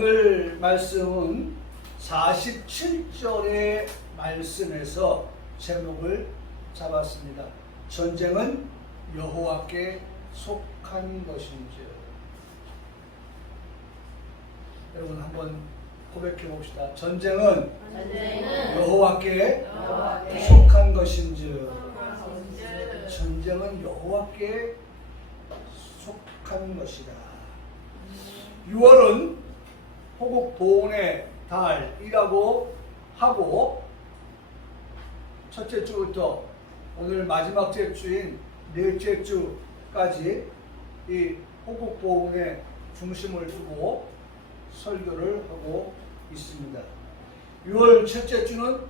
오늘 말씀은 47절의 말씀에서 제목을 잡았습니다. 전쟁은 여호와께 속한 것인지. 여러분 한번 고백해 봅시다. 전쟁은 여호와께 속한 것인지. 전쟁은 여호와께 속한 것이다. 6월은 호국 보훈의 달이라고 하고, 첫째 주부터 오늘 마지막 주인 넷째 주까지 이 호국 보훈의 중심을 두고 설교를 하고 있습니다. 6월 첫째 주는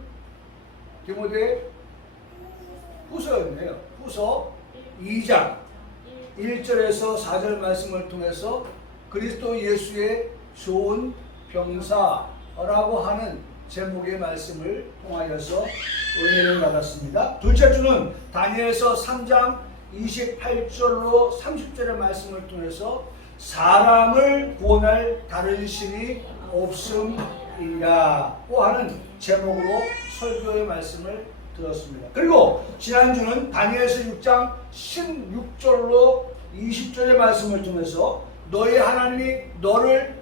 디모데 후서였네요. 후서 2장 1절에서 4절 말씀을 통해서 그리스도 예수의 좋은 병사라고 하는 제목의 말씀을 통하여서 은혜를 받았습니다. 둘째 주는 다니엘서 3장 28절로 30절의 말씀을 통해서 사람을 구원할 다른 신이 없음이라고 하는 제목으로 설교의 말씀을 들었습니다. 그리고 지난주는 다니엘서 6장 16절로 20절의 말씀을 통해서 너희 하나님이 너를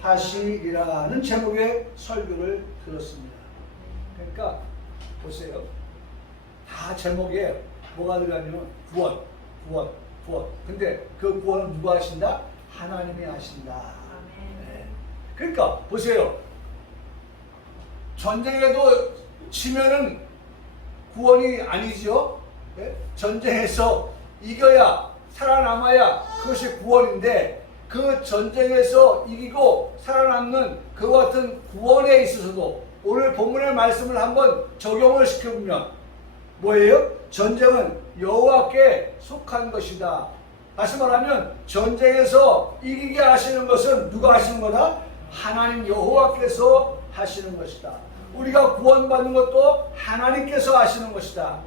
구원하시리라는 제목의 설교를 들었습니다. 그러니까 보세요. 다 제목에 뭐가 들어가냐면 구원. 근데 그 구원은 누가 하신다? 하나님이 하신다. 네. 그러니까 보세요. 전쟁에도 지면은 구원이 아니죠. 네? 전쟁에서 이겨야 살아남아야 그것이 구원인데, 그 전쟁에서 이기고 살아남는 그 같은 구원에 있어서도 오늘 본문의 말씀을 한번 적용을 시켜보면 뭐예요? 전쟁은 여호와께 속한 것이다. 다시 말하면 전쟁에서 이기게 하시는 것은 누가 하시는 거다? 하나님 여호와께서 하시는 것이다. 우리가 구원받는 것도 하나님께서 하시는 것이다.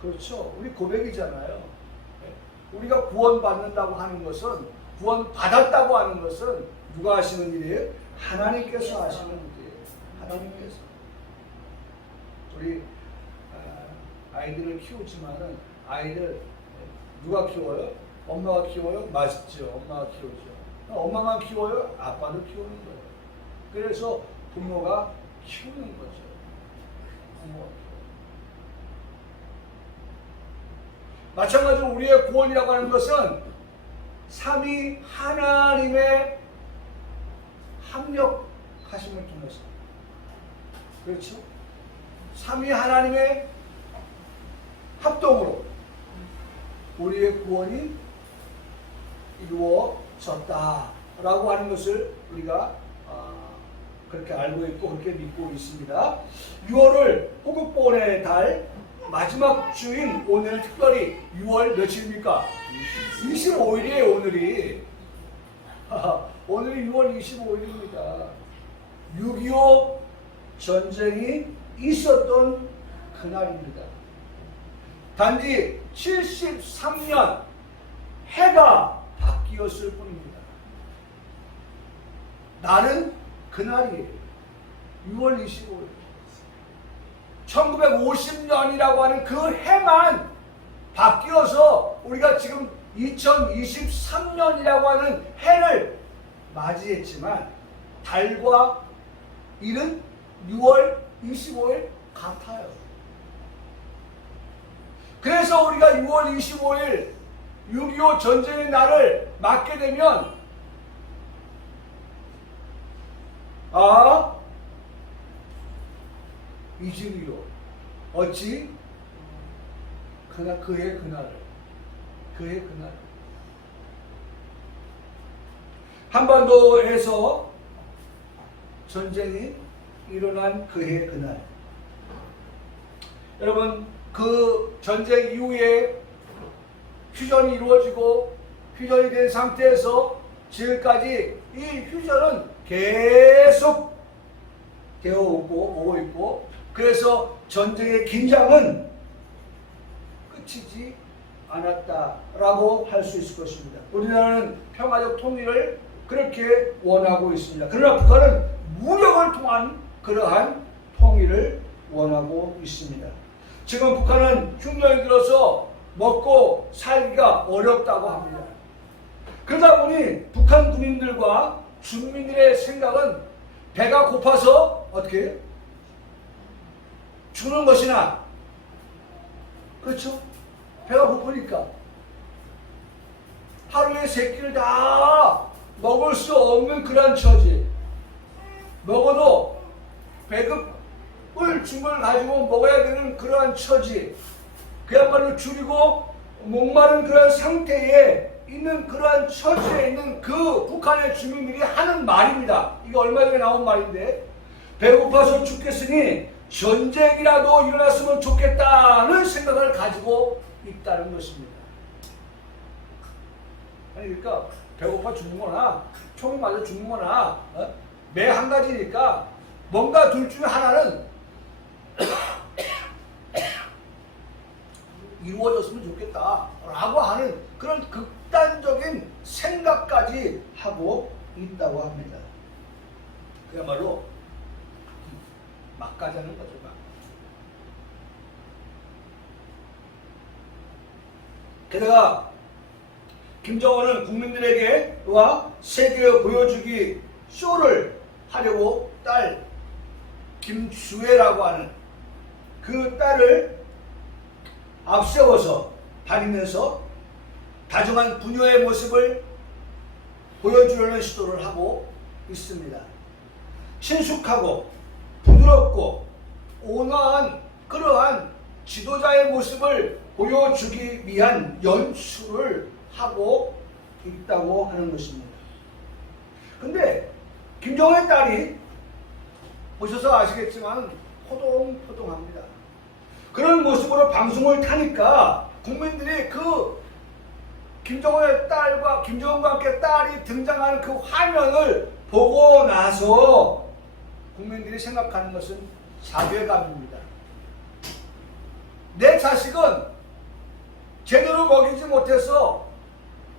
그렇죠. 우리 고백이잖아요. 우리가 구원받는다고 하는 것은, 구원받았다고 하는 것은 누가 하시는 일이에요? 하나님께서 하시는 일이에요. 하나님께서. 우리 아이들을 키우지만은 아이들 누가 키워요? 엄마가 키워요? 맞죠. 엄마가 키우죠. 엄마만 키워요? 아빠도 키우는 거예요. 그래서 부모가 키우는 거죠. 부모가. 마찬가지로 우리의 구원이라고 하는 것은 삼위 하나님의 합력하심을 통해서, 그렇죠? 삼위 하나님의 합동으로 우리의 구원이 이루어졌다라고 하는 것을 우리가 그렇게 알고 있고 그렇게 믿고 있습니다. 6월을 호국보훈의 달 마지막 주인 오늘, 특별히 6월 며칠입니까? 25일이에요. 오늘이 오늘이 6월 25일입니다. 6.25 전쟁이 있었던 그날입니다. 단지 73년 해가 바뀌었을 뿐입니다. 날은 그날이에요. 6월 25일. 1950년이라고 하는 그 해만 바뀌어서 우리가 지금 2023년이라고 하는 해를 맞이했지만 달과 일은 6월 25일 같아요. 그래서 우리가 6월 25일 6.25 전쟁의 날을 맞게 되면 이즈리요 어찌 그날 그해 그날 한반도에서 전쟁이 일어난 그해 그날. 여러분, 그 전쟁 이후에 휴전이 이루어지고 휴전이 된 상태에서 지금까지 이 휴전은 계속 되어 오고 있고, 그래서 전쟁의 긴장은 끝이지 않았다라고 할 수 있을 것입니다. 우리나라는 평화적 통일을 그렇게 원하고 있습니다. 그러나 북한은 무력을 통한 그러한 통일을 원하고 있습니다. 지금 북한은 흉년이 들어서 먹고 살기가 어렵다고 합니다. 그러다 보니 북한 군인들과 주민들의 생각은 배가 고파서 어떻게 해요? 죽는 것이나, 그렇죠? 배가 고프니까 하루에 세 끼를 다 먹을 수 없는 그런 처지, 먹어도 배급을 줌을 가지고 먹어야 되는 그러한 처지, 그야말로 줄이고 목마른 그런 상태에 있는 그러한 처지에 있는 그 북한의 주민들이 하는 말입니다. 이거 얼마 전에 나온 말인데, 배고파서 죽겠으니 전쟁이라도 일어났으면 좋겠다는 생각을 가지고 있다는 것입니다. 아니 그러니까 배고파 죽는 거나 총이 맞아 죽는 거나 매 한 가지니까 뭔가 둘 중에 하나는 이루어졌으면 좋겠다라고 하는 그런 극단적인 생각까지 하고 있다고 합니다. 그야말로 막 가자는 거죠. 막. 게다가 김정은은 국민들에게와 세계에 보여주기 쇼를 하려고 딸 김주애라고 하는 그 딸을 앞세워서 다니면서 다정한 부녀의 모습을 보여주려는 시도를 하고 있습니다. 친숙하고 부드럽고 온화한 그러한 지도자의 모습을 보여주기 위한 연출을 하고 있다고 하는 것입니다. 근데 김정은의 딸이 보셔서 아시겠지만 포동포동합니다. 그런 모습으로 방송을 타니까 국민들이 그 김정은의 딸과 김정은과 함께 딸이 등장하는 그 화면을 보고 나서 국민들이 생각하는 것은 자괴감입니다. 내 자식은 제대로 먹이지 못해서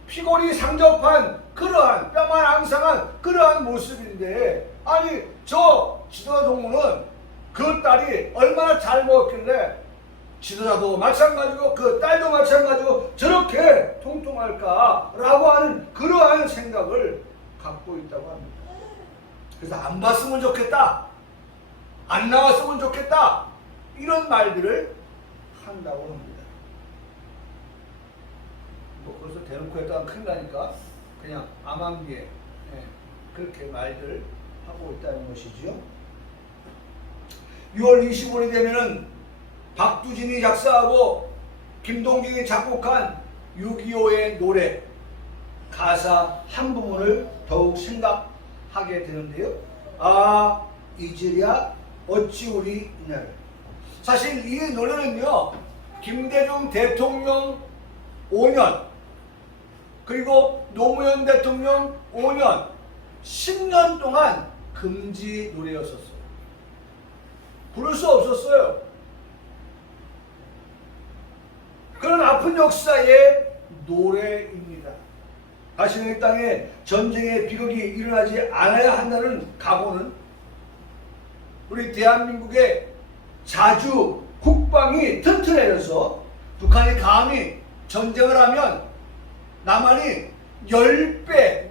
피골이 상접한 그러한 뼈만 앙상한 그러한 모습인데, 아니 저 지도자 동무는 그 딸이 얼마나 잘 먹었길래 지도자도 마찬가지고 그 딸도 마찬가지고 저렇게 통통할까라고 하는 그러한 생각을 갖고 있다고 합니다. 그래서 안 봤으면 좋겠다, 안 나왔으면 좋겠다, 이런 말들을 한다고 합니다. 뭐 그래서 대놓고 했다가 큰일 나니까 그냥 암암리에 그렇게 말들 하고 있다는 것이죠. 6월 25일이 되면은 박두진이 작사하고 김동진이 작곡한 6.25의 노래 가사 한 부분을 더욱 생각하게 되는데요. 아 잊으랴 어찌 우리 이날. 사실 이 노래는요, 김대중 대통령 5년 그리고 노무현 대통령 5년 10년 동안 금지 노래였었어요. 부를 수 없었어요. 그런 아픈 역사의 노래입니다. 다시는 이 땅에 전쟁의 비극이 일어나지 않아야 한다는 각오는 우리 대한민국의 자주 국방이 튼튼해져서 북한이 감히 전쟁을 하면 남한이 10배,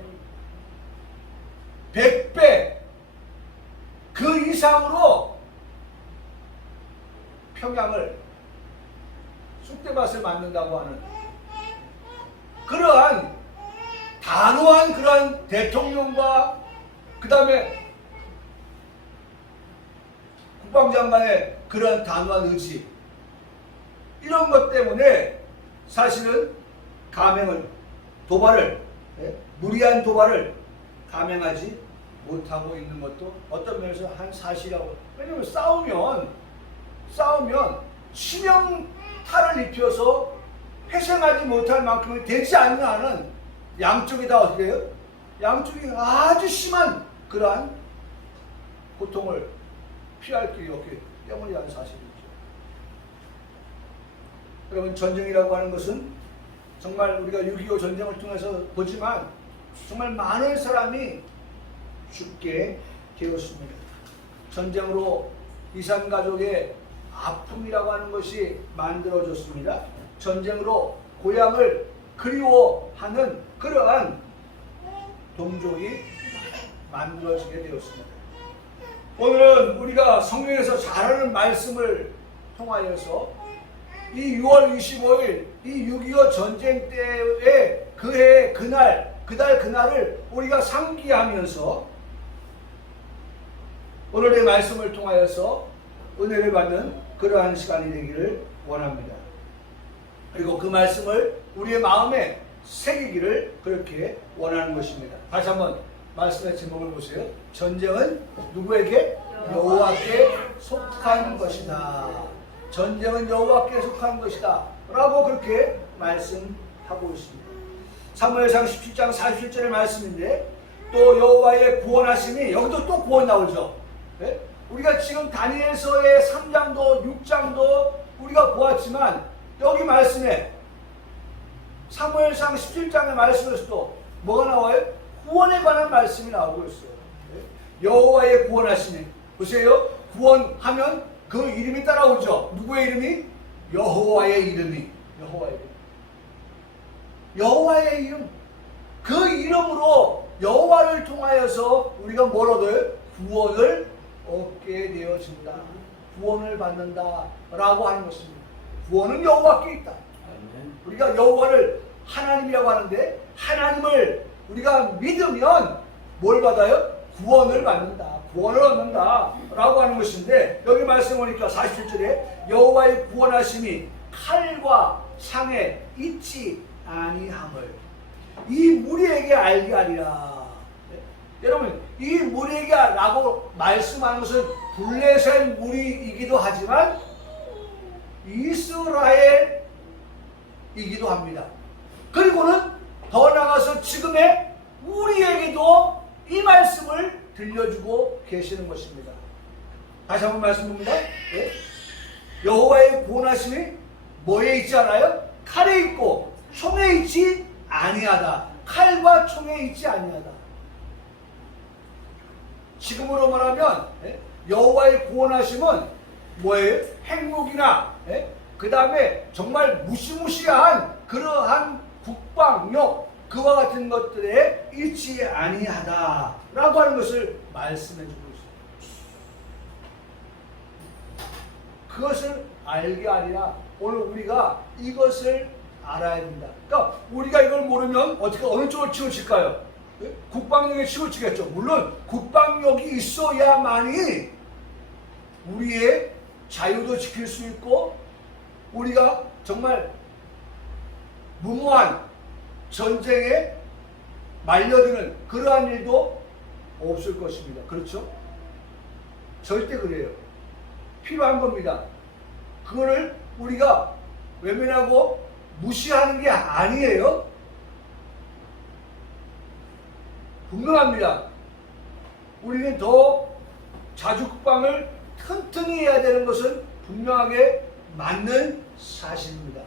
100배 그 이상으로 평양을 쑥대밭을 만든다고 하는 그러한 단호한 그러한 대통령과 그 다음에 국방장관의 그러한 단호한 의지, 이런 것 때문에 사실은 무리한 도발을 감행하지 못하고 있는 것도 어떤 면에서 한 사실이라고. 왜냐하면 싸우면 치명타를 입혀서 회생하지 못할 만큼이 되지 않는 한은 양쪽이 다 어떻게 해요? 양쪽이 아주 심한 그러한 고통을 피할 길이 없기 때문이라는 사실이죠. 여러분, 전쟁이라고 하는 것은 정말 우리가 6.25 전쟁을 통해서 보지만 정말 많은 사람이 죽게 되었습니다. 전쟁으로 이산가족의 아픔이라고 하는 것이 만들어졌습니다. 전쟁으로 고향을 그리워하는 그러한 동족이 만들어지게 되었습니다. 오늘은 우리가 성경에서 잘 아는 말씀을 통하여서 이 6월 25일 이 6.25 전쟁 때의 그 해 그날 그날을 우리가 상기하면서 오늘의 말씀을 통하여서 은혜를 받는 그러한 시간이 되기를 원합니다. 그리고 그 말씀을 우리의 마음에 새기기를 그렇게 원하는 것입니다. 다시 한번 말씀의 제목을 보세요. 전쟁은 누구에게? 여호와께 속한 것이다. 전쟁은 여호와께 속한 것이다 라고 그렇게 말씀하고 있습니다. 사무엘상 17장 47절의 말씀인데 또 여호와의 구원하심이, 여기도 또 구원 나오죠. 네? 우리가 지금 다니엘서의 3장도 6장도 우리가 보았지만 여기 말씀에 사무엘상 17장의 말씀에서도 뭐가 나와요? 구원에 관한 말씀이 나오고 있어요. 네? 여호와의 구원하심이, 보세요. 구원하면 그 이름이 따라오죠. 누구의 이름이? 여호와의 이름이. 여호와의 이름. 그 이름으로 여호와를 통하여서 우리가 뭘 얻어요? 구원을 얻게 되어진다. 구원을 받는다 라고 하는 것입니다. 구원은 여호와께 있다. 우리가 여호와를 하나님이라고 하는데 하나님을 우리가 믿으면 뭘 받아요? 구원을 받는다. 구원을 얻는다 라고 하는 것인데 여기 말씀 보니까 47절에 여호와의 구원하심이 칼과 창에 있지 아니함을 이 무리에게 알게 하리라. 네? 여러분 이 무리에게 라고 말씀하는 것은 블레셋 무리이기도 하지만 이스라엘이기도 합니다. 그리고는 더 나아가서 지금의 우리에게도 이 말씀을 들려주고 계시는 것입니다. 다시 한번 말씀 봅니다. 네? 여호와의 구원하심이 뭐에 있지 않아요? 칼에 있고 총에 있지 아니하다. 칼과 총에 있지 아니하다. 지금으로 말하면 여호와의 구원하심은 뭐예요? 핵무기나 그 다음에 정말 무시무시한 그러한 국방력 그와 같은 것들에 있지 아니하다 라고 하는 것을 말씀해 주고 있습니다. 그것을 알게 하리라. 오늘 우리가 이것을 알아야 된다. 그러니까 우리가 이걸 모르면 어떻게 어느 쪽을 치우칠까요? 국방력에 치우치겠죠. 물론 국방력이 있어야만이 우리의 자유도 지킬 수 있고 우리가 정말 무모한 전쟁에 말려드는 그러한 일도 없을 것입니다. 그렇죠? 절대 그래요. 필요한 겁니다. 그거를 우리가 외면하고 무시하는 게 아니에요. 분명합니다. 우리는 더 자주 국방을 튼튼히 해야 되는 것은 분명하게 맞는 사실입니다.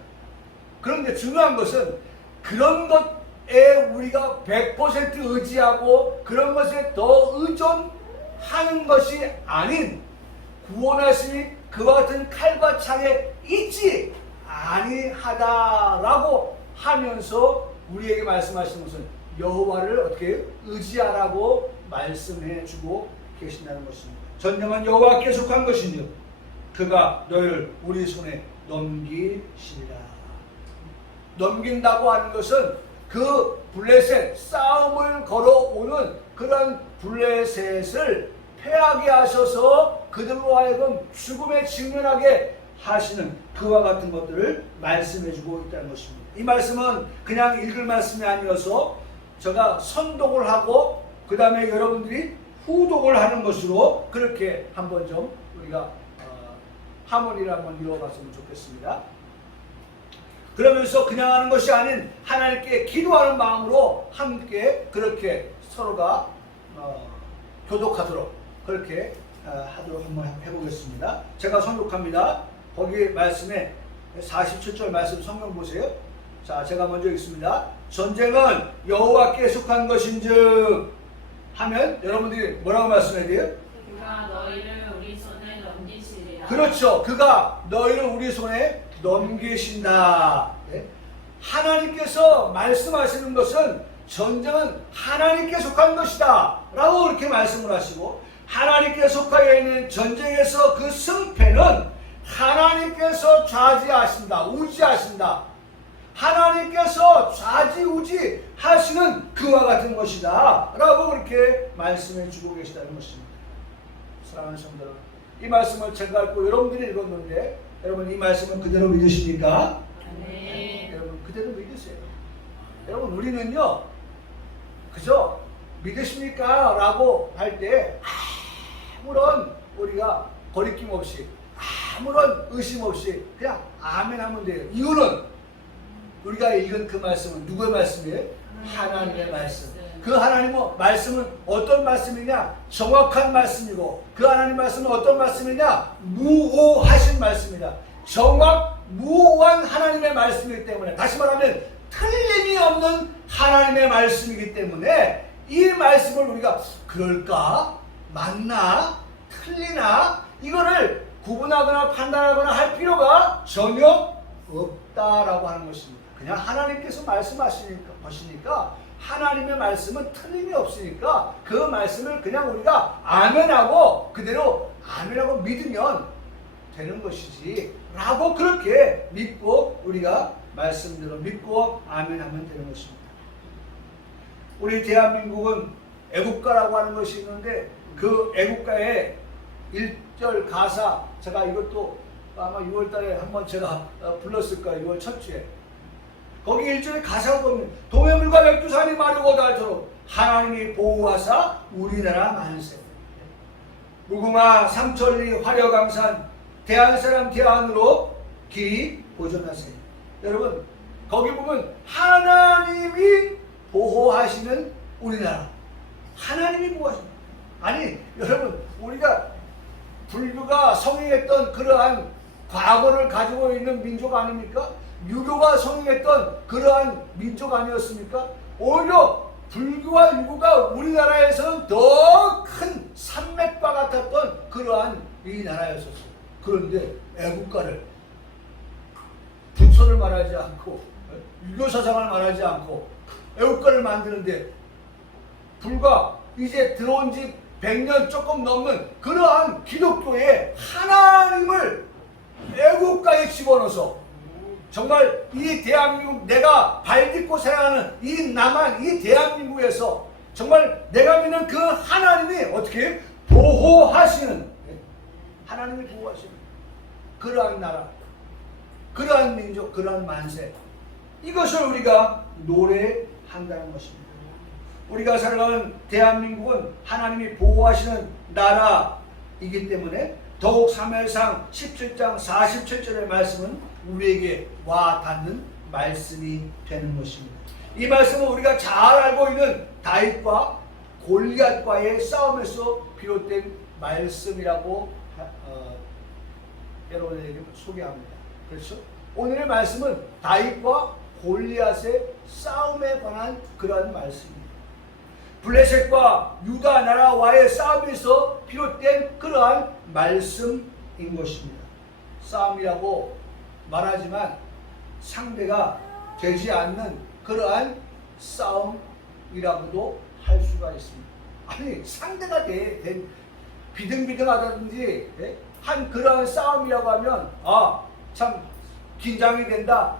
그런데 중요한 것은 그런 것에 우리가 100% 의지하고 그런 것에 더 의존하는 것이 아닌 구원하심이 그와 같은 칼과 창에 있지 아니하다라고 하면서 우리에게 말씀하시는 것은 여호와를 어떻게 의지하라고 말씀해 주고 계신다는 것입니다. 전쟁은 여호와께 속한 것이며 그가 너희를 우리 손에 넘기시리라. 넘긴다고 하는 것은 그 블레셋 싸움을 걸어오는 그런 블레셋을 패하게 하셔서 그들로 하여금 죽음에 직면하게 하시는 그와 같은 것들을 말씀해 주고 있다는 것입니다. 이 말씀은 그냥 읽을 말씀이 아니어서 제가 선독을 하고 그 다음에 여러분들이 후독을 하는 것으로 그렇게 한번 좀 우리가 하모니를 한번 이루어갔으면 좋겠습니다. 그러면서 그냥 하는 것이 아닌 하나님께 기도하는 마음으로 함께 그렇게 서로가 교독하도록 그렇게 하도록 한번 해보겠습니다. 제가 선독합니다. 거기 말씀에 47절 말씀 성경 보세요. 자, 제가 먼저 읽습니다. 전쟁은 여호와께 속한 것인즉 하면 여러분들이 뭐라고 말씀해야 돼요? 그가 너희를 우리 손에 넘기시리라. 그렇죠. 그가 너희를 우리 손에 넘기신다. 네? 하나님께서 말씀하시는 것은 전쟁은 하나님께 속한 것이다 라고 그렇게 말씀을 하시고, 하나님께 속하여 있는 전쟁에서 그 승패는 하나님께서 좌지하신다, 우지하신다. 하나님께서 좌지우지 하시는 그와 같은 것이다 라고 그렇게 말씀해 주고 계시다는 것입니다. 사랑하는 성도 여러분, 이 말씀을 제가 읽고 여러분들이 읽었는데 여러분 이 말씀은 그대로 믿으십니까? 네. 여러분 그대로 믿으세요. 여러분 우리는요 그죠? 믿으십니까? 라고 할 때 아무런 우리가 거리낌 없이 아무런 의심 없이 그냥 아멘 하면 돼요. 이유는 우리가 읽은 그 말씀은 누구의 말씀이에요? 하나님의 말씀. 그 하나님의 말씀은 어떤 말씀이냐? 정확한 말씀이고, 그 하나님 말씀은 어떤 말씀이냐? 무오하신 말씀이다. 무오한 하나님의 말씀이기 때문에, 다시 말하면 틀림이 없는 하나님의 말씀이기 때문에 이 말씀을 우리가 그럴까? 맞나? 틀리나? 이거를 구분하거나 판단하거나 할 필요가 전혀 없다라고 하는 것입니다. 그냥 하나님께서 말씀하시니까 하나님의 말씀은 틀림이 없으니까 그 말씀을 그냥 우리가 아멘하고 그대로 아멘하고 믿으면 되는 것이지 라고 그렇게 믿고 우리가 말씀대로 믿고 아멘하면 되는 것입니다. 우리 대한민국은 애국가라고 하는 것이 있는데 그 애국가의 1절 가사, 제가 이것도 아마 6월달에 한번 제가 불렀을 거예요. 6월 첫 주에. 거기 1절에 가사가 보면 동해물과 백두산이 마르고 닳도록 하나님이 보호하사 우리나라 만세. 무궁화 삼천리 화려강산 대한사람 대한으로 기 보존하세요. 여러분 거기 보면 하나님이 보호하시는 우리나라. 하나님이 보호하시는. 아니 여러분 우리가 불교가 성행했던 그러한 과거를 가지고 있는 민족 아닙니까? 유교가 성행했던 그러한 민족 아니었습니까? 오히려 불교와 유교가 우리나라에서는 더 큰 산맥과 같았던 그러한 이 나라였었어요. 그런데 애국가를 부처를 말하지 않고 유교 사상을 말하지 않고 애국가를 만드는데 불과 이제 들어온 지 100년 조금 넘는 그러한 기독교의 하나님을 애국가에 집어넣어서 정말 이 대한민국 내가 발딛고 살아가는 이 남한 이 대한민국에서 정말 내가 믿는 그 하나님이 어떻게 보호하시는 하나님이 보호하시는 그러한 나라 그러한 민족 그러한 만세 이것을 우리가 노래한다는 것입니다. 우리가 살아가는 대한민국은 하나님이 보호하시는 나라이기 때문에 더욱 사무엘상 17장 47절의 말씀은 우리에게 와 닿는 말씀이 되는 것입니다. 이 말씀은 우리가 잘 알고 있는 다윗과 골리앗과의 싸움에서 비롯된 말씀이라고 여러분에게 소개합니다. 그렇죠? 오늘의 말씀은 다윗과 골리앗의 싸움에 관한 그러한 말씀입니다. 블레셋과 유다 나라와의 싸움에서 비롯된 그러한 말씀인 것입니다. 싸움이라고 말하지만 상대가 되지 않는 그러한 싸움이라고도 할 수가 있습니다. 아니 상대가 된 비등비등하다든지 한 그러한 싸움이라고 하면 참 긴장이 된다.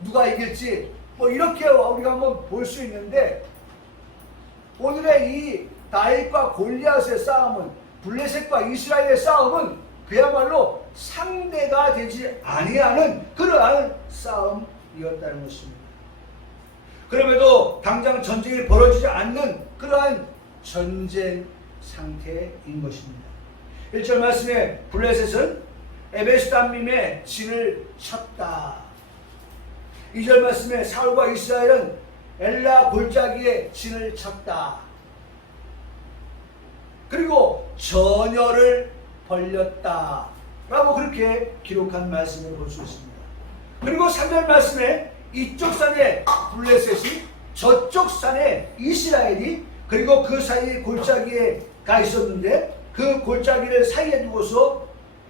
누가 이길지 뭐 이렇게 우리가 한번 볼 수 있는데 오늘의 이 다윗과 골리앗의 싸움은 블레셋과 이스라엘의 싸움은 그야말로 상대가 되지 아니하는 그러한 싸움이었다는 것입니다. 그럼에도 당장 전쟁이 벌어지지 않는 그러한 전쟁 상태인 것입니다. 1절 말씀에 블레셋은 에베스담밈의 진을 쳤다. 2절 말씀에 사울과 이스라엘은 엘라 골짜기에 진을 쳤다. 그리고 전열을 벌렸다 라고 그렇게 기록한 말씀을 볼 수 있습니다. 그리고 3절 말씀에 이쪽 산에 블레셋이, 저쪽 산에 이스라엘이, 그리고 그 사이에 골짜기에 가 있었는데 그 골짜기를 사이에 두고서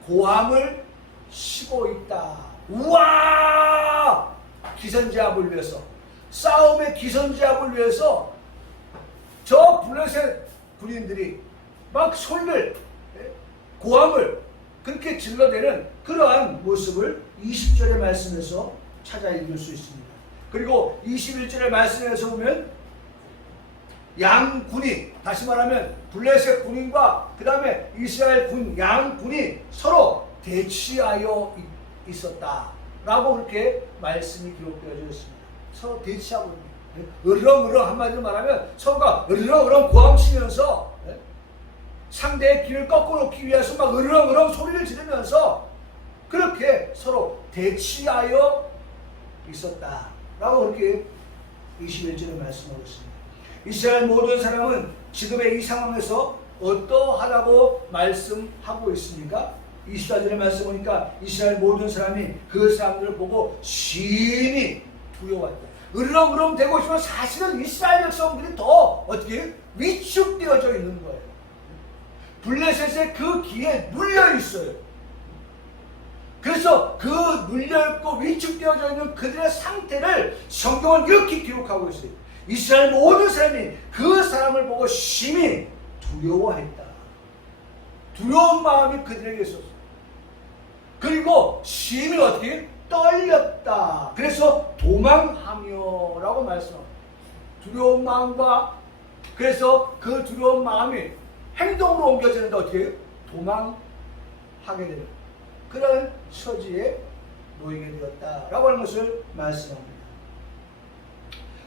고함을 치고 있다. 우와! 기선제압을 위해서, 싸움의 기선제압을 위해서 저 블레셋 군인들이 막 소리를, 고함을 그렇게 질러대는 그러한 모습을 20절의 말씀에서 찾아 읽을 수 있습니다. 그리고 21절의 말씀에서 보면 양군이, 다시 말하면 블레셋 군인과 그 다음에 이스라엘 군 양군이 서로 대치하여 있었다 라고 그렇게 말씀이 기록되어져 있습니다. 서로 대치하고 으르렁으르렁, 한마디로 말하면 서로가 으르렁으르렁 고함치면서 상대의 길을 꺾어놓기 위해서 막 으르렁으르렁 소리를 지르면서 그렇게 서로 대치하여 있었다 라고 그렇게 21절에 말씀하고 있습니다. 이스라엘 모든 사람은 지금의 이 상황에서 어떠하다고 말씀하고 있습니까? 24절의 말씀 보니까 이스라엘 모든 사람이 그 사람들을 보고 심히 두려워했다. 으르렁으르렁 되고 있으면 사실은 이스라엘 백성들이 더 어떻게 위축되어져 있는 거예요. 블레셋의 그 기에 눌려 있어요. 그래서 그 눌려있고 위축되어져 있는 그들의 상태를 성경은 이렇게 기록하고 있어요. 이스라엘 모든 사람이 그 사람을 보고 심히 두려워했다. 두려운 마음이 그들에게 있었어요. 그리고 심히 어떻게 떨렸다. 그래서 도망하며 라고 말씀합니다. 두려운 마음과, 그래서 그 두려운 마음이 행동으로 옮겨지는데 어떻게 도망하게 되는 그런 처지에 놓이게 되었다라고 하는 것을 말씀합니다.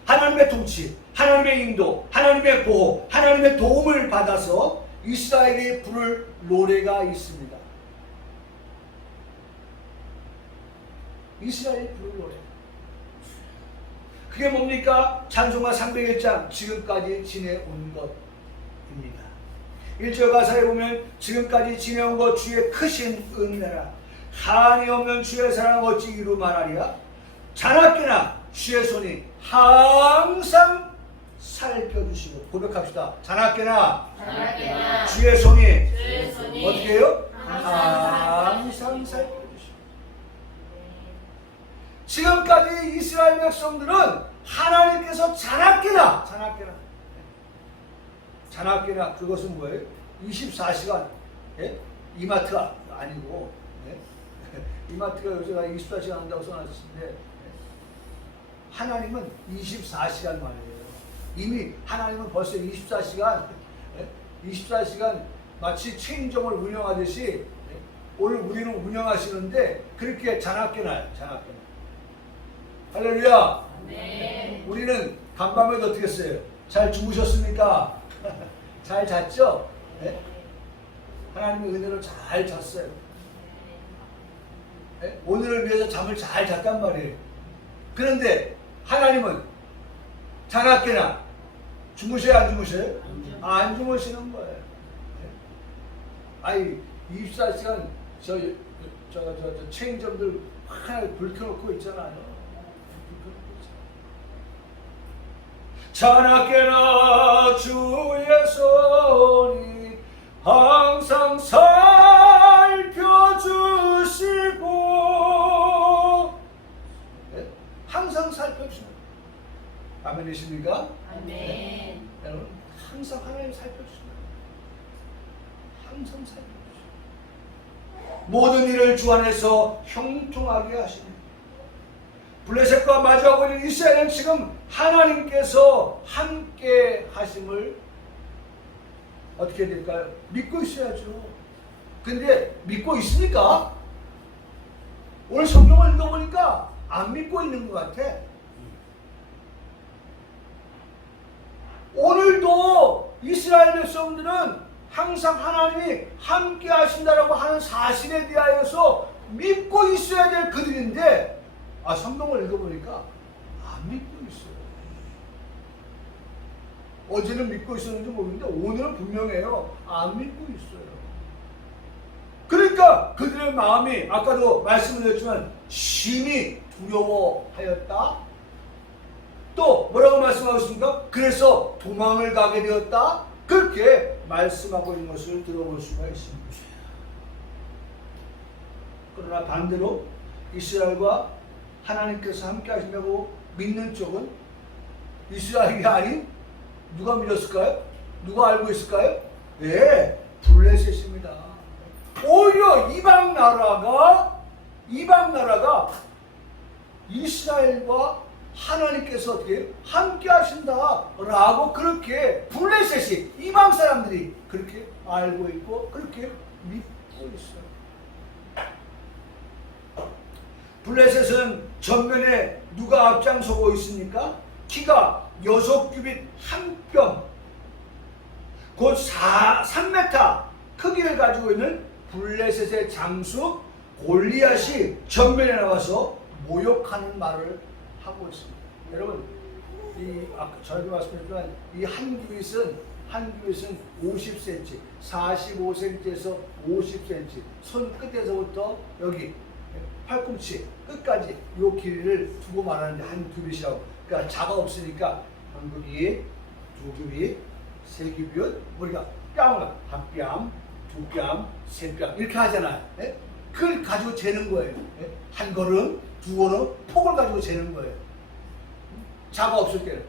하나님의 통치, 하나님의 인도, 하나님의 보호, 하나님의 도움을 받아서 이스라엘이 부를 노래가 있습니다. 이스라엘이 부를 노래. 그게 뭡니까? 찬송가 301장 지금까지 지내온 것입니다. 1절 가사에 보면 지금까지 지내온 것 주의 크신 은혜라, 한이 없는 주의 사랑 어찌 이루 말하리야. 자나깨나 주의 손이 항상 살펴주시고, 고백합시다. 자나깨나 주의 손이 어떻게 해요? 항상 살펴주시고. 지금까지 이스라엘 백성들은 하나님께서 자나깨나 그것은 뭐예요? 24시간, 예? 이마트가 아니고, 예? 이마트가 요새가 24시간 한다고 써놨는데, 예? 하나님은 24시간 말이에요. 이미 하나님은 벌써 24시간, 예? 24시간 마치 체인점을 운영하듯이, 예? 오늘 우리는 운영하시는데 그렇게 자나깨나요. 할렐루야. 네. 우리는 간밤에도 어떻게 했어요? 잘 주무셨습니까? 잘 잤죠? 네? 하나님의 은혜로 잘 잤어요. 네? 오늘을 위해서 잠을 잘 잤단 말이에요. 그런데 하나님은 자나깨나 주무셔요, 안 주무셔요? 안 주무시는 거예요. 네? 아이 24시간 저 체인점들 하나 불 켜놓고 있잖아요. 자나깨나 주의 손이 항상 살펴주시고, 네? 항상 살펴주시는 거예요. 아멘이십니까? 아멘. 여러분, 항상 하나님 살펴주시는 거예요. 항상 살펴주시는 거예요. 모든 일을 주 안에서 형통하게 하십니다. 블레셋과 마주하고 있는 이스라엘은 지금 하나님께서 함께 하심을 어떻게 될까요? 믿고 있어야죠. 근데 믿고 있습니까? 오늘 성경을 읽어보니까 안 믿고 있는 것 같아. 오늘도 이스라엘 백성들은 항상 하나님이 함께 하신다라고 하는 사실에 대하여서 믿고 있어야 될 그들인데, 성경을 읽어보니까 안 믿고 있어요. 어제는 믿고 있었는지 모르겠는데 오늘은 분명해요. 안 믿고 있어요. 그러니까 그들의 마음이 아까도 말씀을 드렸지만 심히 두려워하였다. 또 뭐라고 말씀하고 있습니까? 그래서 도망을 가게 되었다. 그렇게 말씀하고 있는 것을 들어볼 수가 있습니다. 그러나 반대로 이스라엘과 하나님께서 함께 하신다고 믿는 쪽은 이스라엘이 아닌 누가 믿었을까요? 누가 알고 있을까요? 네, 블레셋입니다. 오히려 이방 나라가 이스라엘과 하나님께서 어떻게 함께 하신다라고 그렇게 블레셋이 이방 사람들이 그렇게 알고 있고 그렇게 믿고 있어요. 블레셋은 전면에 누가 앞장서고 있습니까? 키가 6규빗 한 뼘, 곧 3m 크기를 가지고 있는 블레셋의 장수 골리앗이 전면에 나와서 모욕하는 말을 하고 있습니다. 여러분, 아까 저에게 말씀드렸지만 이 한 규빗은 50cm, 45cm에서 50cm, 손 끝에서부터 여기 팔꿈치 끝까지 이 길이를 두고 말하는데 한 규빗이라고. 그러니까 자가 없으니까 한 규빗, 두 규빗, 세 규빗, 우리가 뺨을 한 뺨, 두 뺨, 세 뺨 이렇게 하잖아요. 예? 그걸 가지고 재는 거예요. 예? 한 걸음, 두 걸음 폭을 가지고 재는 거예요. 자가 없을 때는.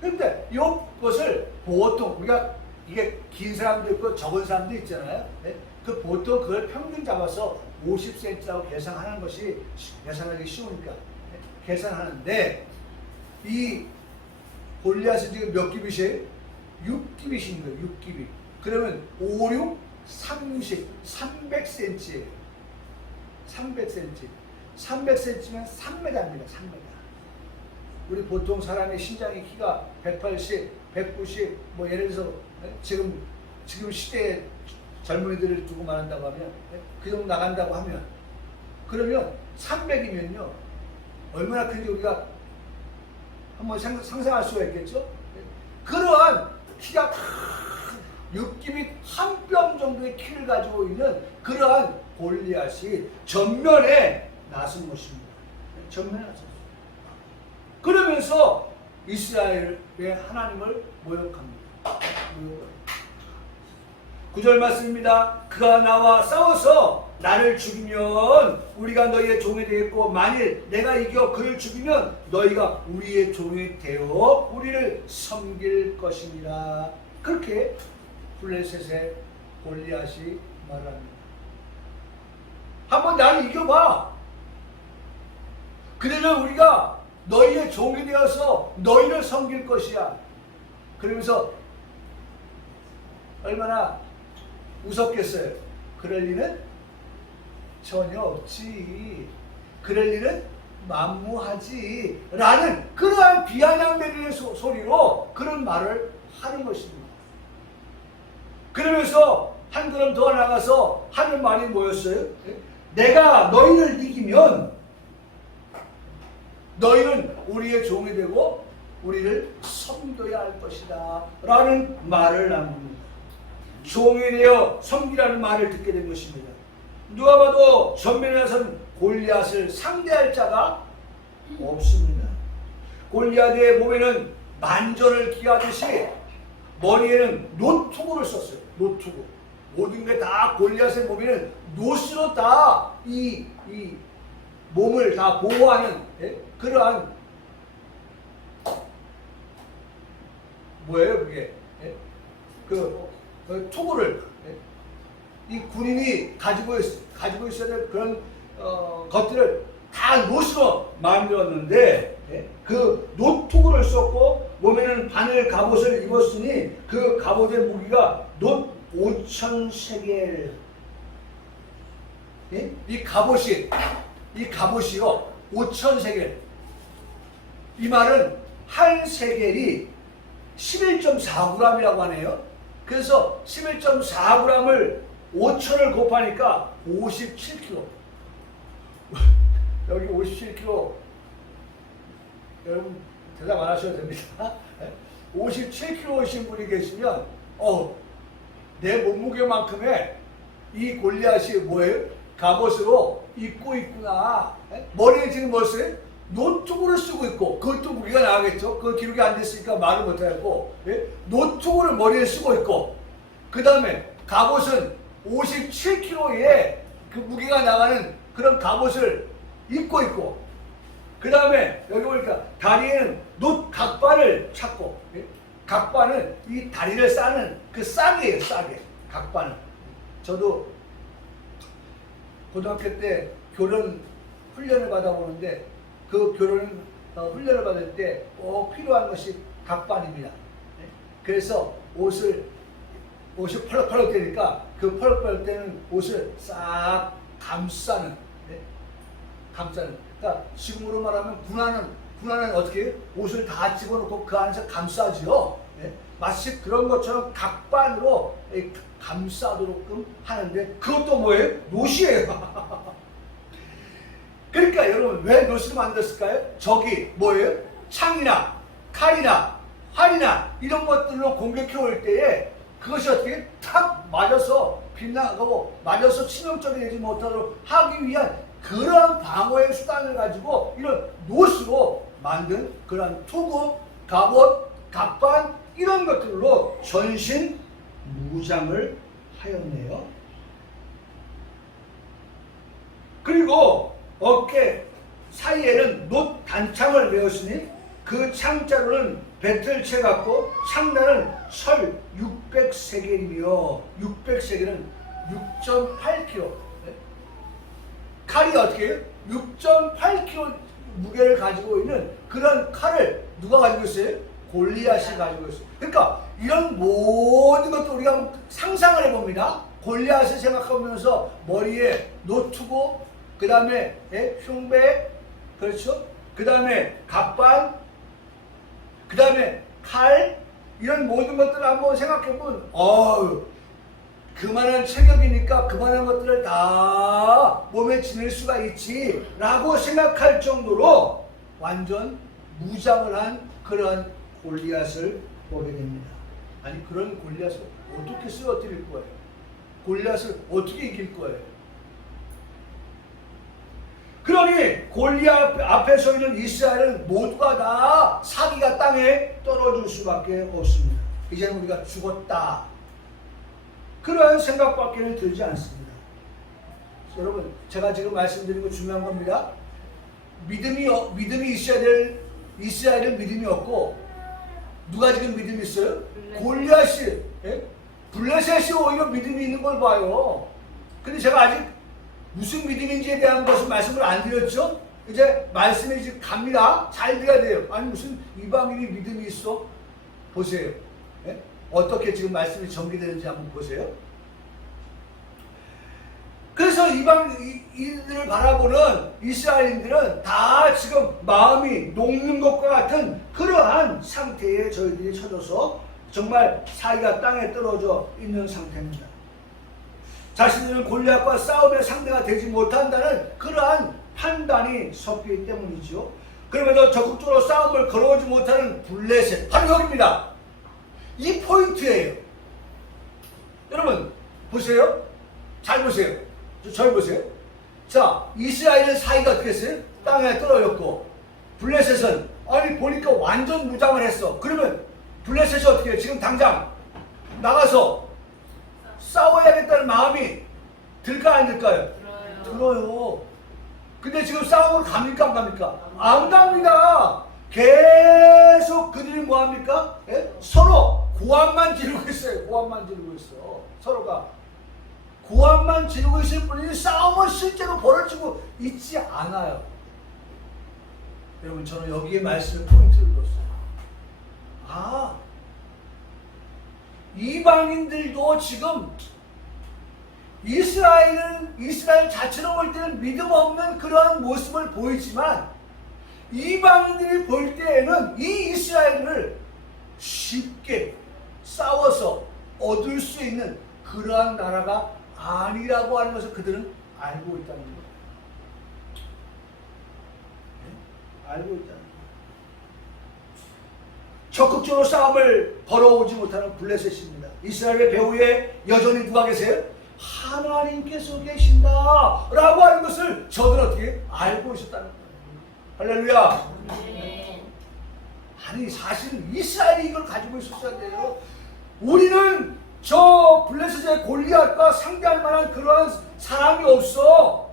그런데 이것을 보통 우리가 이게 긴 사람도 있고 적은 사람도 있잖아요. 예? 그 보통 그걸 평균 잡아서 50cm라고 계산하는 것이 계산하기 쉬우니까 계산하는데 이 골리앗은 지금 몇 규빗이에요? 6규빗인 거예요. 6규빗. 그러면 5, 6, 30, 300cm예요. 300cm. 300cm면 3m입니다. 3m. 우리 보통 사람의 신장의 키가 180, 190, 뭐 예를 들어서 지금 시대에 젊은이들을 두고 말한다고 하면 그 정도 나간다고 하면 그러면 300이면요 얼마나 큰지 우리가 한번 상상할 수가 있겠죠? 그러한 키가 6규빗 한 뼘 정도의 키를 가지고 있는 그러한 골리앗이 전면에 나선 것입니다. 전면에 나섰습니다. 그러면서 이스라엘의 하나님을 모욕합니다. 9절 말씀입니다. 그가 나와 싸워서 나를 죽이면 우리가 너희의 종이 되겠고 만일 내가 이겨 그를 죽이면 너희가 우리의 종이 되어 우리를 섬길 것이니라. 그렇게 블레셋의 골리앗이 말합니다. 한번 나를 이겨봐. 그러면 우리가 너희의 종이 되어서 너희를 섬길 것이야. 그러면서 얼마나 무섭겠어요. 그럴 리는 전혀 없지. 그럴 리는 만무하지. 라는 그러한 비아냥대리의 소리로 그런 말을 하는 것입니다. 그러면서 한 걸음 더 나가서 하는 말이 뭐였어요? 내가 너희를 이기면 너희는 우리의 종이 되고 우리를 섬겨야 할 것이다. 라는 말을 나눕니다. 종이 되어 섬기라는 말을 듣게 된 것입니다. 누가 봐도 전면에 나선 골리앗을 상대할 자가 없습니다. 골리앗의 몸에는 만전을 기하듯이 머리에는 노투구를 썼어요. 노투구. 모든 게 다 골리앗의 몸에는 노스로 다 이 몸을 다 보호하는 그러한 뭐예요 그게? 그 투구를 이 군인이 가지고 있어야 될 그런 것들을 다 노스로 만들었는데 그 노투구를 썼고 몸에는 바늘 갑옷을 입었으니 그 갑옷의 무기가 놋 5,000세겔. 이 갑옷이요 5,000세겔. 이 말은 한 세겔이 11.4g이라고 하네요. 그래서 11.4g을 5,000을 곱하니까 57kg. 여기 57kg. 여러분 대답 안 하셔도 됩니다. 57kg이신 분이 계시면 내 몸무게만큼의 이 골리앗이 뭐예요? 갑옷으로 입고 있구나. 머리에 지금 뭐였어요? 노트북을 쓰고 있고, 그것도 무게가 나가겠죠. 그거 기록이 안 됐으니까 말을 못하겠고, 노트북을 머리에 쓰고 있고, 그 다음에 갑옷은 57kg의 그 무게가 나가는 그런 갑옷을 입고 있고, 그 다음에 여기 보니까 다리에는 각반을 찾고, 각반은 이 다리를 싸는 그 싹이에요, 싹에. 각반은. 저도 고등학교 때 교련 훈련을 받아보는데, 그 교련 훈련을 받을 때 꼭 필요한 것이 각반입니다. 그래서 옷이 펄럭펄럭 되니까 그 펄럭펄럭 되는 옷을 싹 감싸는, 그러니까 지금으로 말하면 군화는 어떻게 해요? 옷을 다 집어넣고 그 안에서 감싸지요. 마치 그런 것처럼 각반으로 감싸도록끔 하는데, 그것도 뭐예요? 노시예요. 그러니까 여러분, 왜 노시를 만들었을까요? 적이 뭐예요? 창이나 칼이나 활이나 이런 것들로 공격해 올 때에 그것이 어떻게 탁 맞아서 빗나가고 맞아서 치명적이 되지 못하도록 하기 위한 그러한 방어의 수단을 가지고 이런 노스로 만든 그러한 투구, 갑옷, 각반 이런 것들로 전신 무장을 하였네요. 그리고 어깨 사이에는 놋 단창을 메었으니 그 창자로는 배틀채 같고 창단은 철 600세겔이며 600세겔은 6.8kg. 칼이 어떻게 해요? 6.8kg 무게를 가지고 있는 그런 칼을 누가 가지고 있어요? 골리앗이 가지고 있어요. 그러니까 이런 모든 것도 우리가 상상을 해봅니다. 골리앗을 생각하면서 머리에 노트고, 그 다음에 흉배, 그렇죠? 그 다음에 갑반, 그 다음에 칼, 이런 모든 것들을 한번 생각해보면 그만한 체격이니까 그만한 것들을 다 몸에 지닐 수가 있지 라고 생각할 정도로 완전 무장을 한 그런 골리앗을 보게 됩니다. 아니, 그런 골리앗을 어떻게 쓰러뜨릴 거예요? 골리앗을 어떻게 이길 거예요? 그러니 골리앗 앞에 서 있는 이스라엘은 모두가 다 사기가 땅에 떨어질 수밖에 없습니다. 이제는 우리가 죽었다, 그런 생각밖에 들지 않습니다. 여러분, 제가 지금 말씀드린 거 중요한 겁니다. 믿음이 있어야 될 이스라엘은 믿음이 없고, 누가 지금 믿음이 있어요? 골리앗이, 블레셋이 오히려 믿음이 있는 걸 봐요. 근데 제가 아직 무슨 믿음인지에 대한 것을 말씀을 안 드렸죠? 이제 말씀이 지금 갑니다. 잘 들어야 돼요. 아니, 무슨 이방인이 믿음이 있어? 보세요. 어떻게 지금 말씀이 전개되는지 한번 보세요. 그래서 이방인들을 바라보는 이스라엘인들은 다 지금 마음이 녹는 것과 같은 그러한 상태에 저희들이 처져서 정말 사이가 땅에 떨어져 있는 상태입니다. 자신들은 골리앗과 싸움의 상대가 되지 못한다는 그러한 판단이 섰기 때문이죠. 그러면서 적극적으로 싸움을 걸어오지 못하는 블레셋, 바로 여기입니다. 이 포인트예요. 여러분 보세요. 잘 보세요. 저를 보세요. 자, 이스라엘은 사이가 어떻게 했어요? 땅에 떨어졌고, 블레셋은 아니 보니까 완전 무장을 했어. 그러면 블레셋이 어떻게 해요? 지금 당장 나가서 싸워야겠다는 마음이 들까 안 들까요? 들어요. 근데 지금 싸움으로 갑니까 안 갑니까? 안 갑니다. 계속 그들이 뭐합니까? 서로 고함만 지르고 있어요. 고함만 지르고 있어. 서로가 고함만 지르고 있을 뿐이지 싸움은 실제로 벌어지고 있지 않아요. 여러분, 저는 여기에 말씀을 포인트를 뒀어요. 이방인들도 지금 이스라엘 자체로 볼 때는 믿음 없는 그러한 모습을 보이지만, 이방인들이 볼 때에는 이 이스라엘을 쉽게 싸워서 얻을 수 있는 그러한 나라가 아니라고 하는 것을 그들은 알고 있다는 거예요. 알고 있다는 거예요. 적극적으로 싸움을 벌어오지 못하는 블레셋입니다. 이스라엘의 배후에 여전히 누가 계세요? 하나님께서 계신다라고 하는 것을 저들은 어떻게 알고 있었다는 거예요. 할렐루야. 네. 아니 사실은 이스라엘이 이걸 가지고 있었어야 돼요. 우리는 저 블레셋의 골리앗과 상대할 만한 그러한 사람이 없어.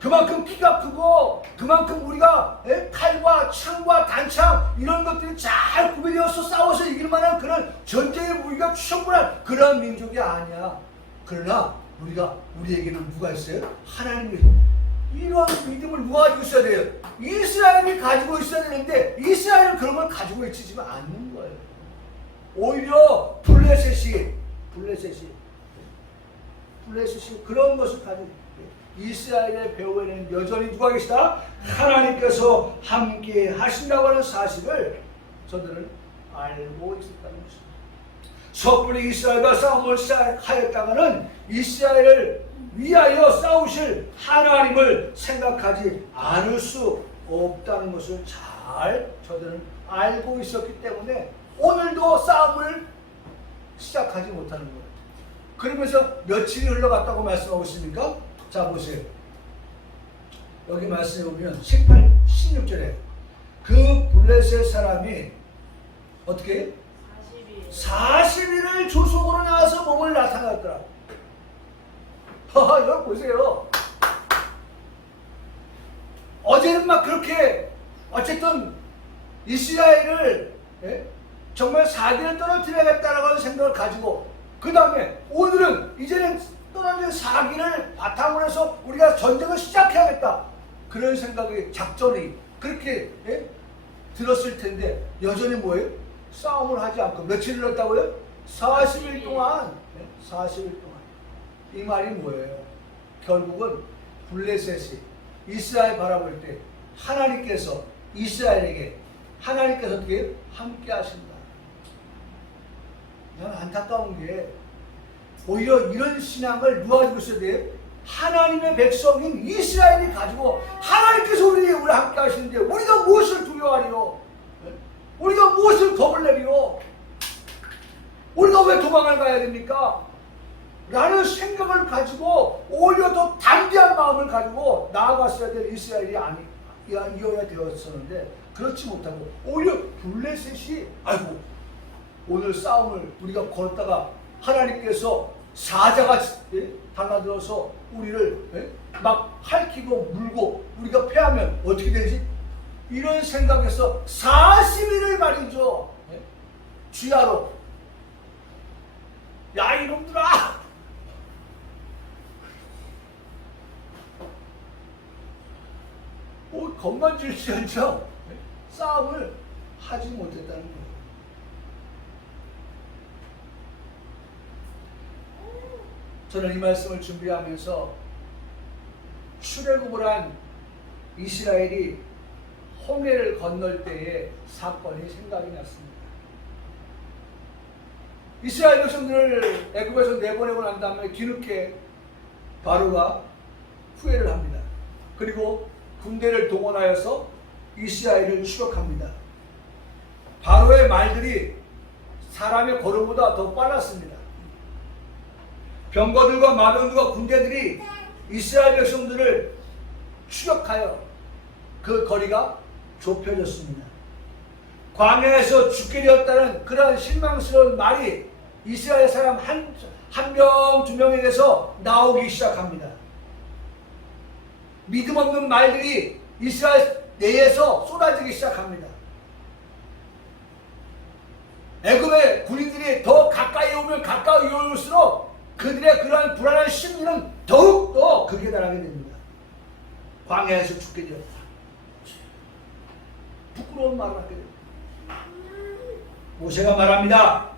그만큼 키가 크고 그만큼 우리가 칼과 창과 단창 이런 것들이 잘 구비되어서 싸워서 이길 만한 그런 전쟁의 무기가 충분한 그런 민족이 아니야. 그러나 우리에게는 누가 있어요? 하나님이. 이러한 믿음을 누가 가지고 있어야 돼요? 이스라엘이 가지고 있어야 되는데 이스라엘은 그런 걸 가지고 있지만 않는 거예요. 오히려 블레셋이 그런 것을 가지고 있어요. 이스라엘의 배후에는 여전히 누가 계시다? 하나님께서 함께 하신다고 하는 사실을 저들은 알고 있었다는 것입니다. 섣불리 이스라엘과 싸움을 시작하였다가는 이스라엘을 위하여 싸우실 하나님을 생각하지 않을 수 없다는 것을 잘 저들은 알고 있었기 때문에 오늘도 싸움을 시작하지 못하는 거예요. 그러면서 며칠이 흘러갔다고 말씀하고 있습니까? 자 보세요. 여기 말씀해 보면 18, 16절에 그 블레셋 사람이 어떻게 40일을 조속으로 나와서 몸을 나타났더라. 여러분 보세요. 어제는 막 그렇게 어쨌든 이스라엘을 정말 4기를 떨어뜨려야겠다라고 하는 생각을 가지고 그 다음에 오늘은 이제는 떨어진 4기를 바탕으로 해서 우리가 전쟁을 시작해야겠다. 그런 생각이 작전이 그렇게 들었을 텐데 여전히 뭐예요? 싸움을 하지 않고 며칠 흘렀다고요? 40일 동안 40일 동안 이 말이 뭐예요? 결국은 블레셋이 이스라엘 바라볼 때 하나님께서 이스라엘에게 하나님께서 어떻게 함께 하신다. 나는 안타까운 게 오히려 이런 신앙을 누가 가지고 있어야 돼요? 하나님의 백성인 이스라엘이 가지고 하나님께서 우리와 함께 하시는데 우리가 무엇을 두려워하리요? 우리가 무엇을 겁을 내리요? 우리가 왜 도망을 가야 됩니까? 라는 생각을 가지고 오히려 더 담대한 마음을 가지고 나아갔어야 될 이스라엘이 이어야 되었었는데 그렇지 못하고 오히려 블레셋이 아이고 오늘 싸움을 우리가 걸었다가 하나님께서 사자같이 달라들어서 우리를 막 핥히고 물고 우리가 패하면 어떻게 되지? 이런 생각에서 40일을 말이죠. 쥐하로 야 이놈들아 겁만 질지언정 싸움을 하지 못했다는 거예요. 저는 이 말씀을 준비하면서 출애굽을 한 이스라엘이 홍해를 건널 때의 사건이 생각이 났습니다. 이스라엘 백성들을 애굽에서 내보내고 난 다음에 뒤늦게 바로가 후회를 합니다. 그리고 군대를 동원하여서 이스라엘을 추격합니다. 바로의 말들이 사람의 걸음보다 더 빨랐습니다. 병거들과 마병들과 군대들이 이스라엘 백성들을 추격하여 그 거리가 좁혀졌습니다. 광야에서 죽게 되었다는 그런 실망스러운 말이 이스라엘 사람 한 명, 두 명에게서 나오기 시작합니다. 믿음 없는 말들이 이스라엘 내에서 쏟아지기 시작합니다. 애굽의 군인들이 더 가까이 오면 가까이 올수록 그들의 그러한 불안한 심리는 더욱더 극에 달하게 됩니다. 광야에서 죽게 되었다. 부끄러운 말을 하게 됩니다. 모세가 말합니다.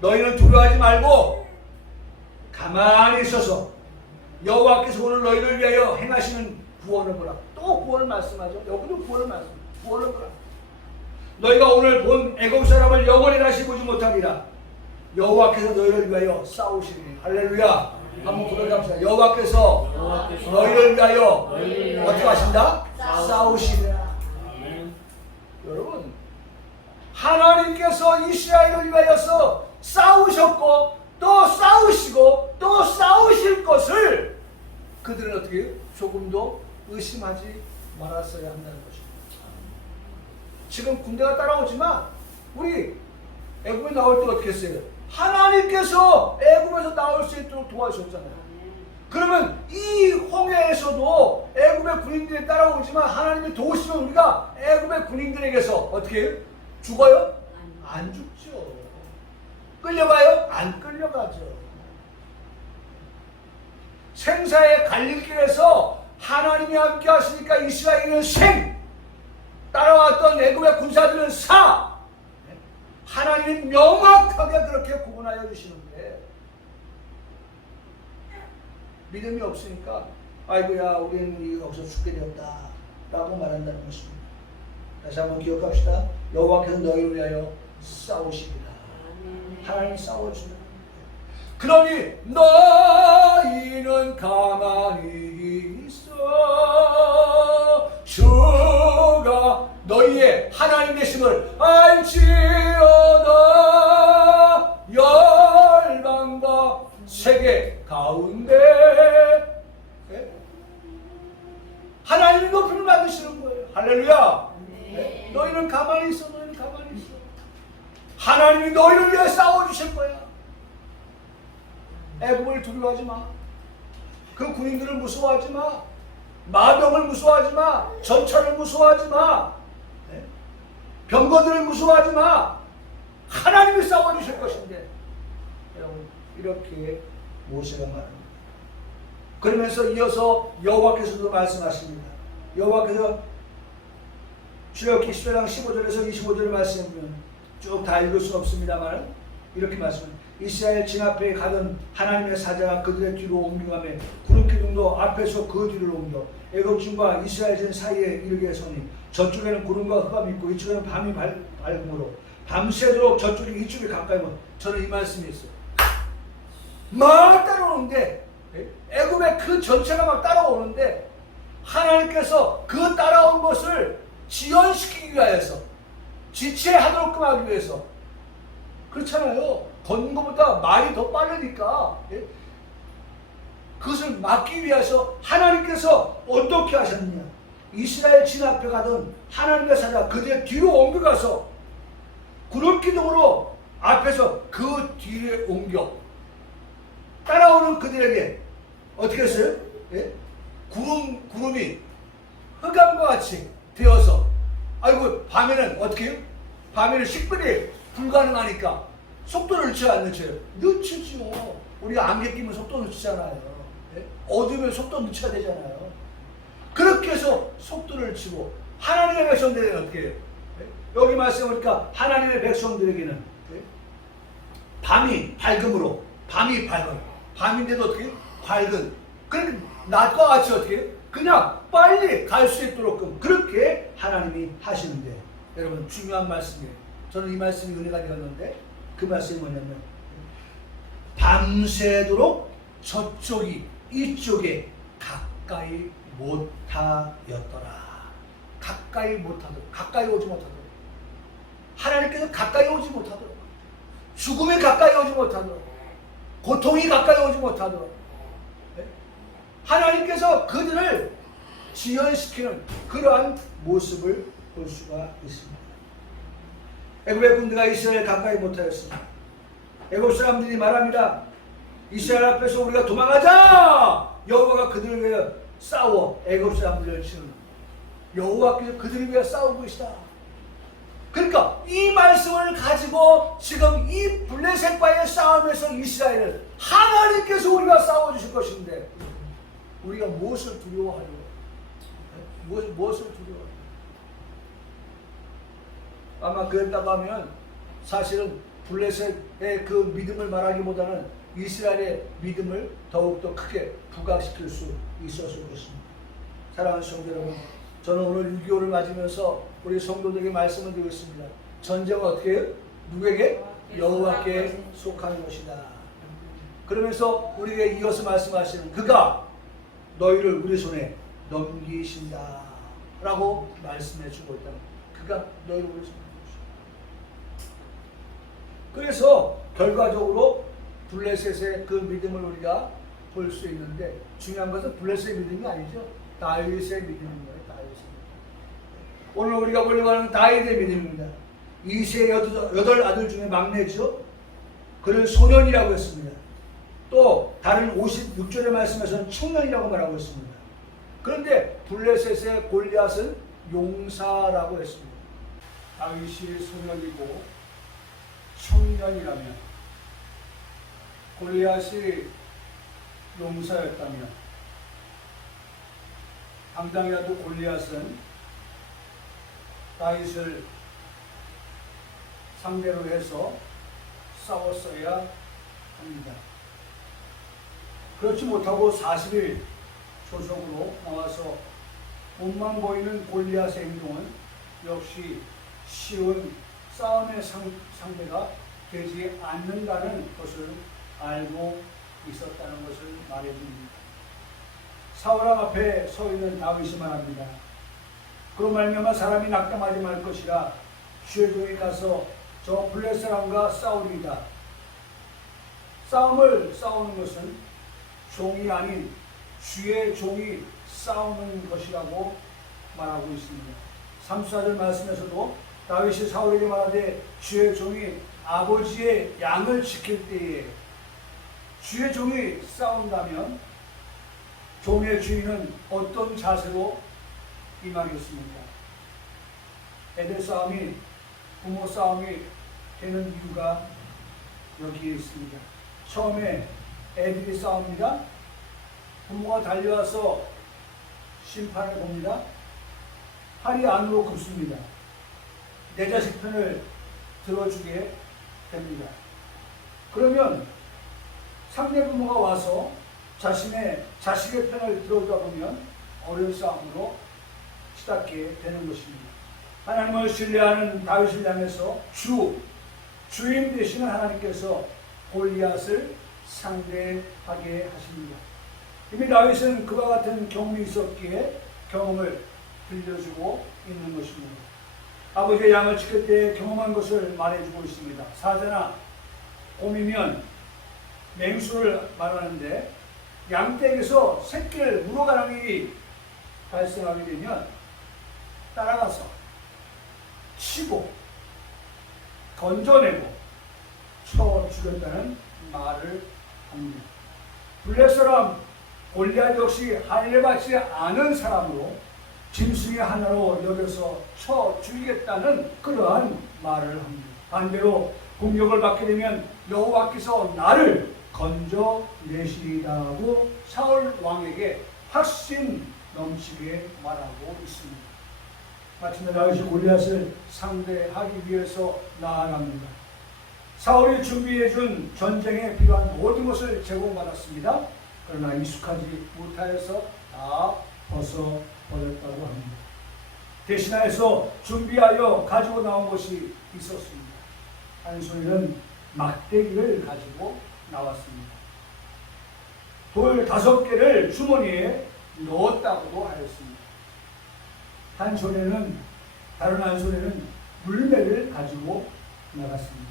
너희는 두려워하지 말고 가만히 있어서 여호와께서 오늘 너희를 위하여 행하시는 구원을 보라. 또 구원을 말씀하죠. 여기도 구원을 말씀하죠. 구원을 보라. 너희가 오늘 본 애굽 사람을 영원히 다시 보지 못하리라. 여호와께서 너희를 위하여 싸우시리니. 할렐루야. 한번 고백합시다. 여호와께서 너희를 위하여 어떻게 하신다? 싸우시리라. 여러분, 하나님께서 이스라엘을 위하여서 싸우셨고 또 싸우시고 그들은 어떻게 해요? 조금도 의심하지 말았어야 한다는 것입니다. 지금 군대가 따라오지만 우리 애굽에 나올 때 어떻게 했어요? 하나님께서 애굽에서 나올 수 있도록 도와주셨잖아요. 그러면 이 홍해에서도 애굽의 군인들이 따라오지만 하나님이 도우시면 우리가 애굽의 군인들에게서 어떻게 해요? 죽어요? 안 죽죠. 끌려가요? 안 끌려가죠. 생사의 갈릴길에서 하나님이 함께 하시니까 이스라엘은 생, 따라왔던 애굽의 군사들은 사. 하나님이 명확하게 그렇게 구분하여 주시는데 믿음이 없으니까 아이고야 우리는 여기서 죽게 되었다 라고 말한다는 것입니다. 다시 한번 기억합시다. 여호와께서 너희를 위하여 싸우시리라. 하나님이 싸워주시는 그러니 너희는 가만히 있어 주가 너희의 하나님 되심을 알지어다. 열방과 세계 가운데 하나님이 높임을 받으시는 거예요. 할렐루야. 네. 너희는 가만히 있어. 너희는 가만히 있어. 하나님이 너희를 위해 싸워주실 거야. 애굽을 두려워하지 마. 그 군인들을 무서워하지 마. 마병을 무서워하지 마. 전차를 무서워하지 마. 병거들을 무서워하지 마. 하나님이 싸워주실 것인데 여러분 이렇게 모세가 말합니다. 그러면서 이어서 여호와께서도 말씀하십니다. 여호와께서 출애굽기 10장 15절에서 25절을 말씀하면 쭉 다 읽을 수는 없습니다만 이렇게 말씀합니다. 이스라엘 진 앞에 가던 하나님의 사자가 그들의 뒤로 옮겨가며 구름 기둥도 앞에서 그 뒤를 옮겨 애굽진과 이스라엘 진 사이에 이르게 서니 저쪽에는 구름과 흑암이 있고 이쪽에는 밤이 밝음으로 밤새도록 저쪽이 이쪽에 가까이 오면 저는 이 말씀이 있어요. 막 따라오는데 애굽의 그 전체가 막 따라오는데 하나님께서 그 따라온 것을 지연시키기 위해서 지체하도록 하기 위해서 그렇잖아요. 걷는 것보다 말이 더 빠르니까 그것을 막기 위해서 하나님께서 어떻게 하셨느냐. 이스라엘 진 앞에 가던 하나님의 사자 그들의 뒤로 옮겨가서 구름 기둥으로 앞에서 그 뒤에 옮겨 따라오는 그들에게 어떻게 했어요? 구름이 흑암과 같이 되어서 아이고 밤에는 어떻게 해요? 밤에는 식별이 불가능하니까 속도를 늦춰요 안 늦춰요? 늦추죠. 우리가 안개 끼면 속도 늦추잖아요. 어두우면 속도 늦춰야 되잖아요. 그렇게 해서 속도를 치고 하나님의 백성들에게는 어떻게 해요? 여기 말씀하니까 하나님의 백성들에게는 밤이 밝음으로 밤이 밝은 밤인데도 어떻게 해요? 밝은 그러니까 낮과 같이 어떻게 해요? 그냥 빨리 갈 수 있도록 그렇게 하나님이 하시는데 여러분 중요한 말씀이에요. 저는 이 말씀이 은혜가 되었는데 그 말씀이 뭐냐면 밤새도록 저쪽이 이쪽에 가까이 못하였더라. 가까이 못하도록 가까이 오지 못하도록 하나님께서 가까이 오지 못하도록 죽음이 가까이 오지 못하도록 고통이 가까이 오지 못하도록 하나님께서 그들을 지연시키는 그러한 모습을 볼 수가 있습니다. 애굽의 군대가 이스라엘 가까이 못하였습니다. 애굽 사람들이 말합니다. 이스라엘 앞에서 우리가 도망가자. 여호와가 그들을 위해 싸워 애굽 사람들을 치는 여호와께서 그들을 위해 싸우고 계시다. 그러니까 이 말씀을 가지고 지금 이 블레셋과의 싸움에서 이스라엘을 하나님께서 우리가 싸워주실 것인데 우리가 무엇을 두려워하려고 무엇을 두려워하려고 아마 그랬다고 하면 사실은 블레셋의 그 믿음을 말하기보다는 이스라엘의 믿음을 더욱더 크게 부각시킬 수 있었을 것입니다. 사랑하는 성도 여러분, 저는 오늘 6.25를 맞으면서 우리 성도들에게 말씀을 드리고 있습니다. 전쟁은 어떻게 해요? 누구에게? 여호와께 속하는 것이다. 그러면서 우리에게 이어서 말씀하시는 그가 너희를 우리 손에 넘기신다 라고 말씀해 주고 있다. 그가 너희를 우리 손에 그래서 결과적으로 블레셋의 그 믿음을 우리가 볼 수 있는데 중요한 것은 블레셋의 믿음이 아니죠. 다윗의 믿음인 거예요. 다윗의 믿음. 오늘 우리가 보려고 하는 다윗의 믿음입니다. 이세 여덟 아들 중에 막내죠. 그를 소년이라고 했습니다. 또 다른 56절의 말씀에서는 청년이라고 말하고 있습니다. 그런데 블레셋의 골리앗은 용사라고 했습니다. 다윗이 소년이고 청년이라면 골리앗이 용사였다면 당장이라도 골리앗은 다윗을 상대로 해서 싸웠어야 합니다. 그렇지 못하고 40일 조석으로 나와서 몸만 보이는 골리앗의 행동은 역시 쉬운 싸움의 상대가 되지 않는다는 것을 알고 있었다는 것을 말해줍니다. 사울왕 앞에 서 있는 다윗이 말합니다. 그로 말미암아 사람이 낙담하지 말 것이라 주의 종이 가서 저 블레셋 사람과 싸우리이다. 싸움을 싸우는 것은 종이 아닌 주의 종이 싸우는 것이라고 말하고 있습니다. 34절 말씀에서도 다윗이 사울에게 말하되 주의 종이 아버지의 양을 지킬 때에 주의 종이 싸운다면 종의 주인은 어떤 자세로 임하겠습니까? 애들 싸움이 부모 싸움이 되는 이유가 여기에 있습니다. 처음에 애들이 싸웁니다. 부모가 달려와서 심판을 봅니다. 팔이 안으로 굽습니다. 내 자식 편을 들어주게 됩니다. 그러면 상대 부모가 와서 자식의 편을 들어주다 보면 어려운 싸움으로 시작하게 되는 것입니다. 하나님을 신뢰하는 다윗을 향해서 주인 되시는 하나님께서 골리앗을 상대하게 하십니다. 이미 다윗은 그와 같은 경험이 있었기에 경험을 들려주고 있는 것입니다. 아버지의 양을 지킬 때 경험한 것을 말해주고 있습니다. 사자나 곰이면 맹수를 말하는데 양떼에게서 새끼를 물어가는 일이 발생하게 되면 따라가서 치고 던져내고 쳐 죽였다는 말을 합니다. 블레셋 사람 골리앗 역시 할례 받지 않은 사람으로 짐승의 하나로 여겨서 쳐 죽이겠다는 그러한 말을 합니다. 반대로 공격을 받게 되면 여호와께서 나를 건져내시리라고 사울 왕에게 확신 넘치게 말하고 있습니다. 마침내 다윗이 골리앗을 상대하기 위해서 나아갑니다. 사울이 준비해준 전쟁에 필요한 모든 것을 제공받았습니다. 그러나 익숙하지 못하여서 다 벗어버렸다고 합니다. 대신하여서 준비하여 가지고 나온 것이 있었습니다. 한 손에는 막대기를 가지고 나왔습니다. 돌 5개를 주머니에 넣었다고도 하였습니다. 다른 한 손에는 물매를 가지고 나갔습니다.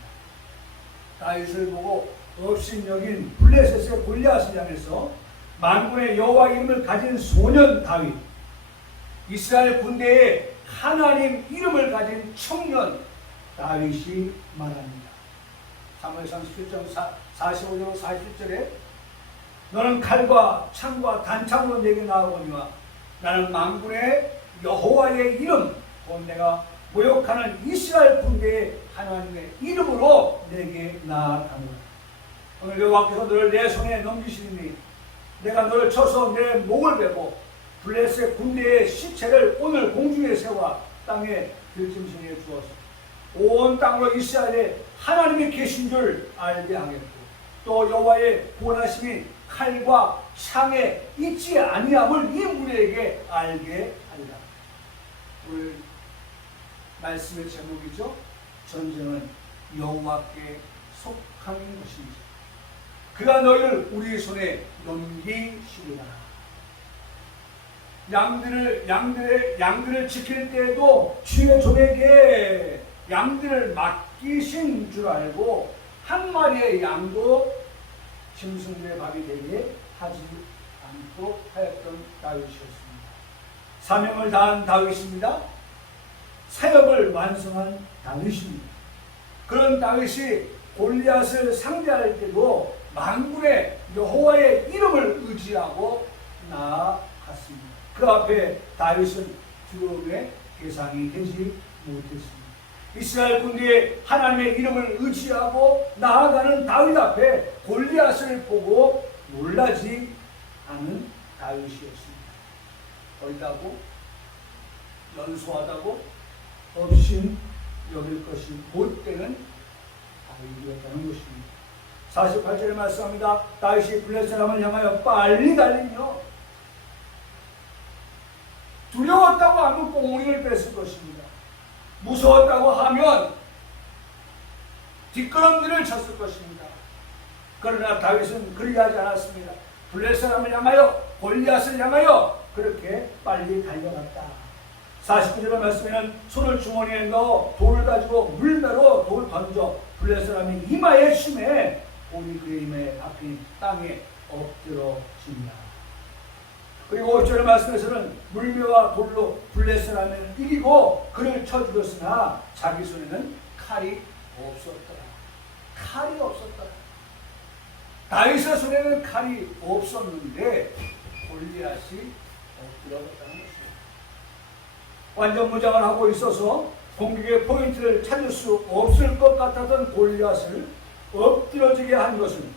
다윗을 보고 업신여긴 블레셋의 골리앗을 향해서 만군의 여호와 이름을 가진 소년 다윗, 이스라엘 군대에 하나님 이름을 가진 청년 다윗이 말합니다. 사무엘 37장 45절 47절에 너는 칼과 창과 단창으로 내게 나아오니와 나는 만군의 여호와의 이름 곧 내가 모욕하는 이스라엘 군대의 하나님의 이름으로 내게 나아가노라. 오늘 여호와께서 너를 내 손에 넘기시니 내가 너를 쳐서 내 목을 베고 블레셋 군대의 시체를 오늘 공중에 세워 땅에 들짐승해 주어서 온 땅으로 이스라엘에 하나님이 계신 줄 알게 하겠고 또 여호와의 구원하심이 칼과 창에 있지 아니함을 이 무리에게 알게 하리라. 오늘 말씀의 제목이죠. 전쟁은 여호와께 속한 것입니다. 그가 너희를 우리 손에 넘기시리라. 양들을 지킬 때에도 주의 종에게 양들을 맡기신 줄 알고 한 마리의 양도 짐승들의 밥이 되게 하지 않도록 하였던 다윗이었습니다. 사명을 다한 다윗입니다. 사역을 완성한 다윗입니다. 그런 다윗이 골리앗을 상대할 때도 만군의 여호와의 이름을 의지하고 나아갔습니다. 그 앞에 다윗은 두려움의 대상이 되지 못했습니다. 이스라엘 군대에 하나님의 이름을 의지하고 나아가는 다윗 앞에 골리앗을 보고 놀라지 않은 다윗이었습니다. 어리다고 연소하다고 없인 여길 것이 못되는 다윗이었다는 것입니다. 48절에 말씀합니다. 다윗이 블레셋 사람을 향하여 빨리 달리며 두려웠다고 하면 꽁우리를 뺐을 것입니다. 무서웠다고 하면 뒷걸음질을 쳤을 것입니다. 그러나 다윗은 그리하지 않았습니다. 블레셋 사람을 향하여 골리앗을 향하여 그렇게 빨리 달려갔다. 49절의 말씀에는 손을 주머니에 넣어 돌을 가지고 물매로 돌을 던져 블레셋 사람이 이마에 심에 돌이 그의 이마에 박힌 땅에 엎드러진다. 그리고 5절의 말씀에서는 물매와 돌로 블레셋 사람을 이기고 그를 쳐 죽였으나 자기 손에는 칼이 없었더라. 칼이 없었더라. 다윗의 손에는 칼이 없었는데 골리앗이 엎드러졌다는 것입니다. 완전 무장을 하고 있어서 공격의 포인트를 찾을 수 없을 것 같았던 골리앗을 엎드러지게 한 것은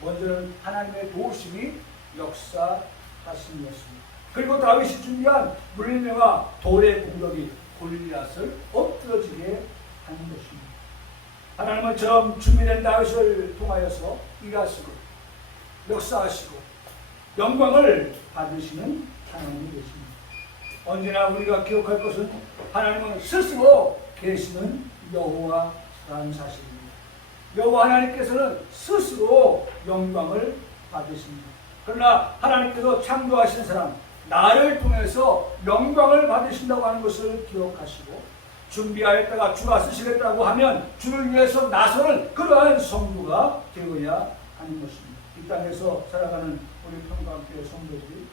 먼저는 하나님의 도우심이 역사하심이었습니다. 그리고 다윗이 준비한 물매와 돌의 공격이 골리앗을 엎드러지게 하는 것입니다. 하나님은 처음 준비된 다윗을 통하여서 일하시고 역사하시고 영광을 받으시는 하나님이 되십니다. 언제나 우리가 기억할 것은 하나님은 스스로 계시는 여호와라는 사실입니다. 여호와 하나님께서는 스스로 영광을 받으십니다. 그러나 하나님께서 창조하신 사람 나를 통해서 영광을 받으신다고 하는 것을 기억하시고 준비하였다가 주가 쓰시겠다고 하면 주를 위해서 나서는 그러한 성도가 되어야 하는 것입니다. 이 땅에서 살아가는 우리 평강교회 성도들이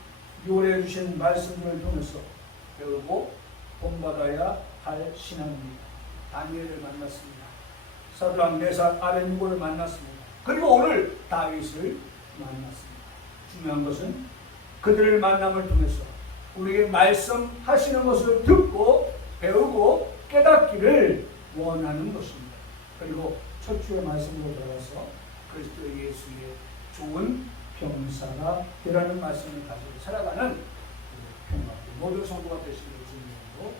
6월에 주신 말씀들을 통해서 배우고 본받아야 할 신앙입니다. 다니엘을 만났습니다. 사드락 메삭 아벤누고를 만났습니다. 그리고 오늘 다윗을 만났습니다. 중요한 것은 그들을 만남을 통해서 우리에게 말씀하시는 것을 듣고 배우고 깨닫기를 원하는 것입니다. 그리고 첫 주의 말씀으로 들어가서 그리스도 예수의 좋은 병사가 되라는 말씀을 가지고 살아가는 모든 성도가 되시기를 주님으로